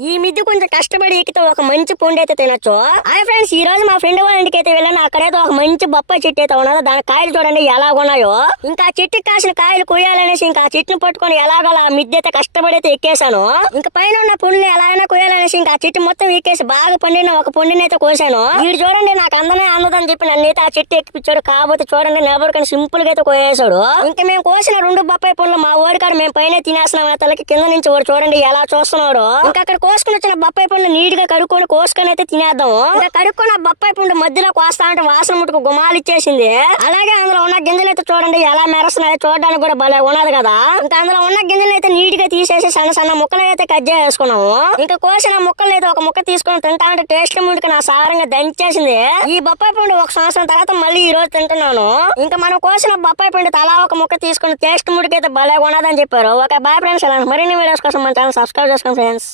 ఈ మిద్ది కొంచెం కష్టపడి ఎక్కితే ఒక మంచి పండు అయితే తినొచ్చు. హాయ్ ఫ్రెండ్స్ ఈ రోజు మా ఫ్రెండ్ వాళ్ళ ఇంటికి అయితే వెళ్ళాను. అక్కడైతే ఒక మంచి బొప్పాయి చెట్టు అయితే ఉన్నదో. దాని కాయలు చూడండి ఎలా ఉన్నాయో ఇంకా ఆ చెట్టుకి కాసిన కాయలు కొయ్యాలనేసి ఇంకా చెట్టును చెట్టుని పట్టుకొని ఎలాగలా ఆ మిద్దె అయితే కష్టపడి అయితే ఎక్కేశాను. ఇంకా పైన ఉన్న పుండిని ఎలాగైనా కొయ్యాలనేసి ఇంకా చెట్టు మొత్తం ఎక్కేసి బాగా పండిన ఒక పుండిని అయితే కోసాను. వీడు చూడండి నాకు అందనే అందదని చెప్పి నన్ను అయితే ఆ చెట్టు ఎక్కిపించాడు కాకపోతే చూడండి నెబరుకని సింపుల్గా అయితే కోయేశాడు ఇంకా మేము కోసిన రెండు బొప్పాయి పండ్లు మా ఊరికాడు మేము పైన తినేస్తున్నాం. తలకి కింద నుంచి చూడండి ఎలా చూస్తున్నాడు. ఇంకా అక్కడ కోసుకుని వచ్చిన బొప్పాయి పండు నీట్గా కడుక్కొని కోసుకొని అయితే తినేద్దాం ఇంకా కడుక్కున్న బొప్పాయి పండు మధ్యలో కోస్తా అంటే వాసన ముట్టుకు గుమాలు ఇచ్చేసింది. అలాగే అందులో ఉన్న గింజలు అయితే చూడండి ఎలా మెరుస్తున్నాయో చూడడానికి కూడా భలే ఉన్నది కదా. ఇంకా అందులో ఉన్న గింజలు అయితే నీట్గా తీసేసి సన్న సన్న ముక్కలు అయితే కట్ చేసుకున్నాము ఇంకా కోసిన ముక్కలు అయితే ఒక ముక్క తీసుకొని తింటా అంటే టేస్ట్ ముందుకు నా సారంగా దంచేసింది. ఈ బొప్పాయి పండు ఒక సంవత్సరం తర్వాత మళ్ళీ ఈ రోజు తింటున్నాను. ఇంకా మనం కోసిన బొప్పాయి పండు తలా ఒక ముక్క తీసుకుని టేస్ట్ ముడికైతే భలే ఉన్నదని చెప్పారు. ఓకే బాయ్ ఫ్రెండ్స్ ఇలా మరిన్ని వీడియోస్ కోసం మన ఛానల్ సబ్స్క్రైబ్ చేసుకోండి ఫ్రెండ్స్.